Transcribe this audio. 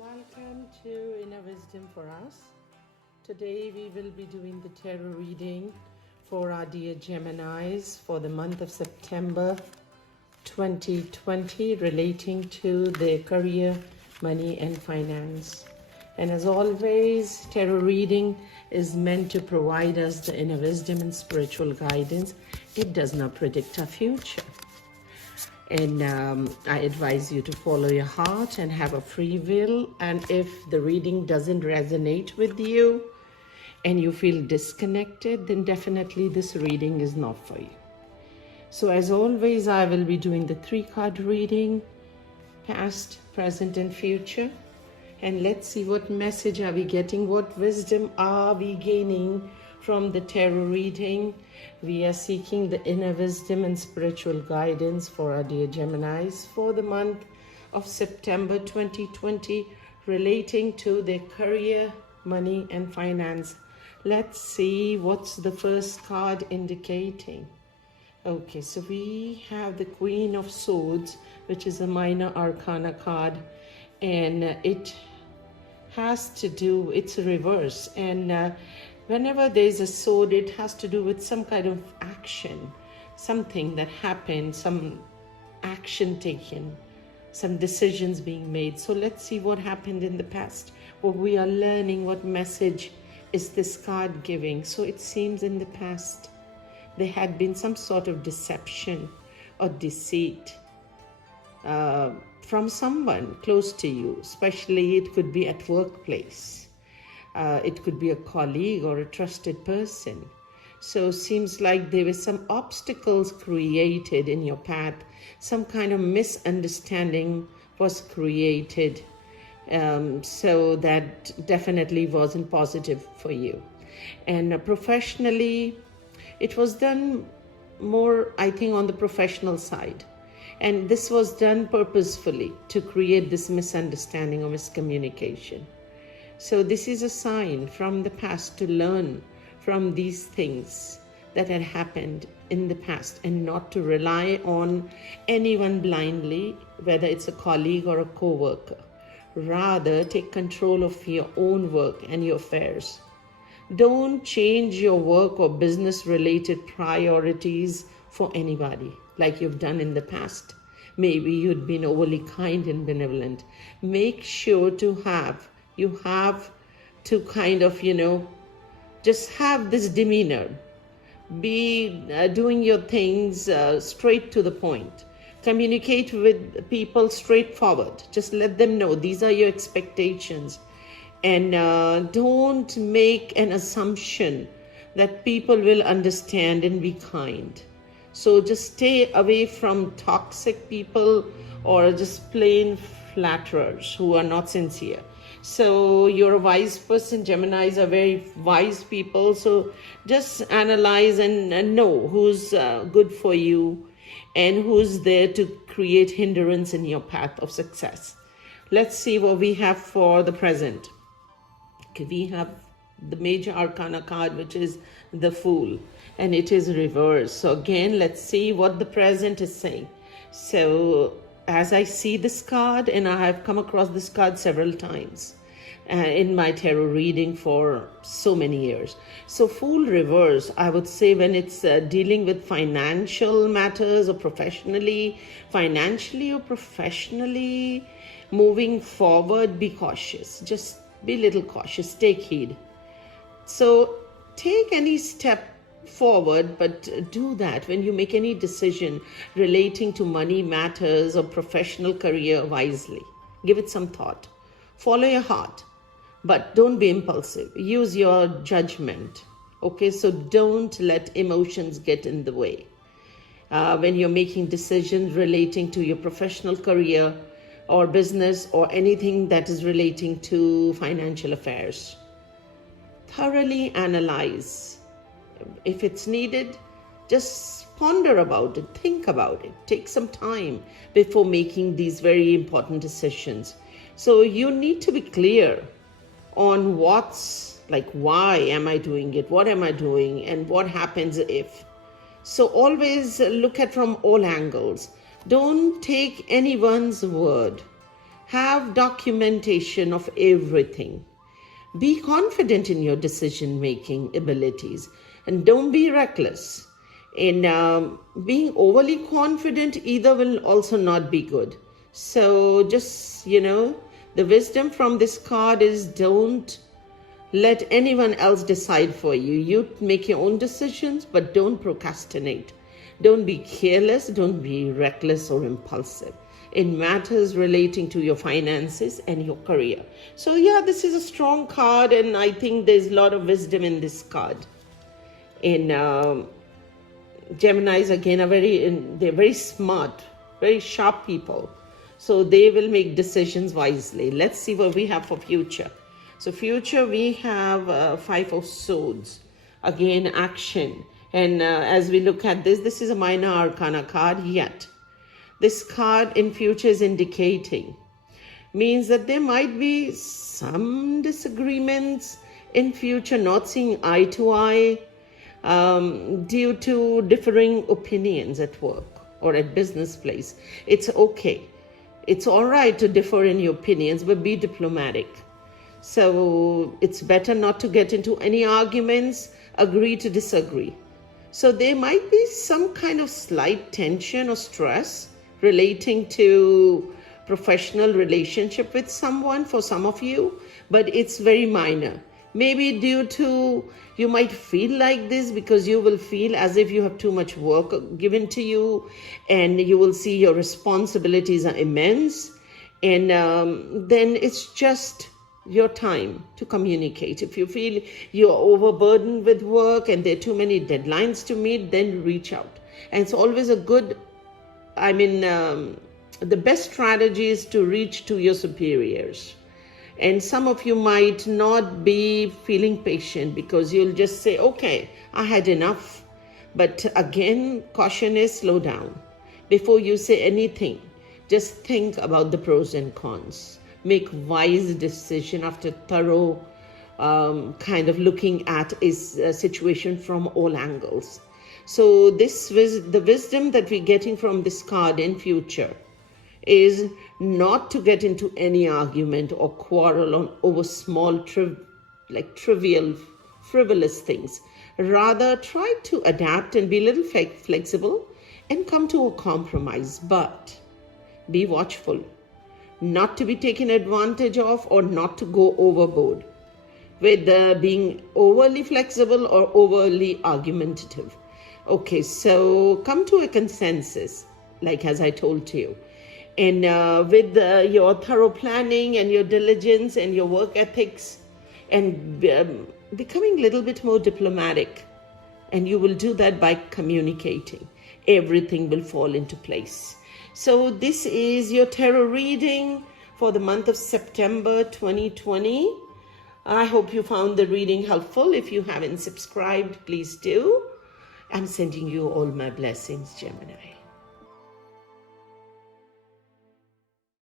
Welcome to Inner Wisdom for Us. Today we will be doing the tarot reading for our dear Geminis for the month of September 2020 relating to their career, money and finance. And as always, tarot reading is meant to provide us the inner wisdom and spiritual guidance. It does not predict our future. And I advise you to follow your heart and have a free will. And if the reading doesn't resonate with you and you feel disconnected, then definitely this reading is not for you. So as always, I will be doing the 3-card reading, past, present and future. And let's see what message are we getting, what wisdom are we gaining from the tarot reading. We are seeking the inner wisdom and spiritual guidance for our dear Geminis for the month of September 2020 relating to their career, money and finance. Let's see what's the first card indicating. Okay, so we have the Queen of Swords, which is a minor arcana card, and it has to do, it's a reverse, and whenever there's a sword, it has to do with some kind of action, something that happened, some action taken, some decisions being made. So let's see what happened in the past, what we are learning, what message is this card giving. So it seems in the past there had been some sort of deception or deceit from someone close to you, especially it could be at workplace. It could be a colleague or a trusted person. So seems like there were some obstacles created in your path. Some kind of misunderstanding was created. So that definitely wasn't positive for you. And professionally, it was done more, I think, on the professional side. And this was done purposefully to create this misunderstanding or miscommunication. So this is a sign from the past to learn from these things that had happened in the past and not to rely on anyone blindly, whether it's a colleague or a co-worker. Rather, take control of your own work and your affairs. Don't change your work or business-related priorities for anybody like you've done in the past. Maybe you'd been overly kind and benevolent. Make sure you have to kind of, just have this demeanor. Be doing your things straight to the point. Communicate with people straightforward. Just let them know these are your expectations. And don't make an assumption that people will understand and be kind. So just stay away from toxic people or just plain flatterers who are not sincere. So you're a wise person. Geminis are very wise people. So just analyze and know who's good for you and who's there to create hindrance in your path of success. Let's see what we have for the present. Okay, we have the major arcana card, which is the Fool, and it is reversed. So again, let's see what the present is saying. So as I see this card, and I have come across this card several times in my tarot reading for so many years. So Fool reverse, I would say when it's dealing with financial matters or financially or professionally, moving forward, be cautious. Just be a little cautious, take heed. So take any step forward, but do that when you make any decision relating to money matters or professional career wisely. Give it some thought. Follow your heart, but don't be impulsive. Use your judgment. Okay, so don't let emotions get in the way when you're making decisions relating to your professional career or business or anything that is relating to financial affairs. Thoroughly analyze. If it's needed, just ponder about it, think about it, take some time before making these very important decisions. So you need to be clear on why am I doing it, what am I doing, and what happens if. So always look at from all angles. Don't take anyone's word. Have documentation of everything. Be confident in your decision-making abilities and don't be reckless. And being overly confident either will also not be good. So just, the wisdom from this card is don't let anyone else decide for you. You make your own decisions, but don't procrastinate. Don't be careless. Don't be reckless or impulsive in matters relating to your finances and your career. So yeah, this is a strong card, and I think there's a lot of wisdom in this card. And Geminis, again, they're very smart, very sharp people. So they will make decisions wisely. Let's see what we have for future. So future, we have 5 of Swords. Again, action. And as we look at this is a minor arcana card yet. This card in future is indicating, means that there might be some disagreements in future, not seeing eye to eye, due to differing opinions at work or at business place. It's okay. It's all right to differ in your opinions, but be diplomatic. So it's better not to get into any arguments, agree to disagree. So there might be some kind of slight tension or stress relating to professional relationship with someone for some of you, but it's very minor. Maybe due to, you might feel like this because you will feel as if you have too much work given to you, and you will see your responsibilities are immense, and then it's just your time to communicate. If you feel you're overburdened with work and there are too many deadlines to meet, then reach out. And it's always a good, the best strategy is to reach to your superiors. And some of you might not be feeling patient because you'll just say, okay, I had enough. But again, caution is slow down. Before you say anything, just think about the pros and cons. Make wise decision after thorough kind of looking at a situation from all angles. So the wisdom that we're getting from this card in future is not to get into any argument or quarrel over small, trivial, frivolous things. Rather, try to adapt and be a little flexible and come to a compromise. But be watchful, not to be taken advantage of or not to go overboard with being overly flexible or overly argumentative. Okay, so come to a consensus, like as I told you. And with your thorough planning and your diligence and your work ethics and becoming a little bit more diplomatic, and you will do that by communicating, everything will fall into place. So this is your tarot reading for the month of September 2020. I hope you found the reading helpful. If you haven't subscribed, please do. I'm sending you all my blessings, Gemini.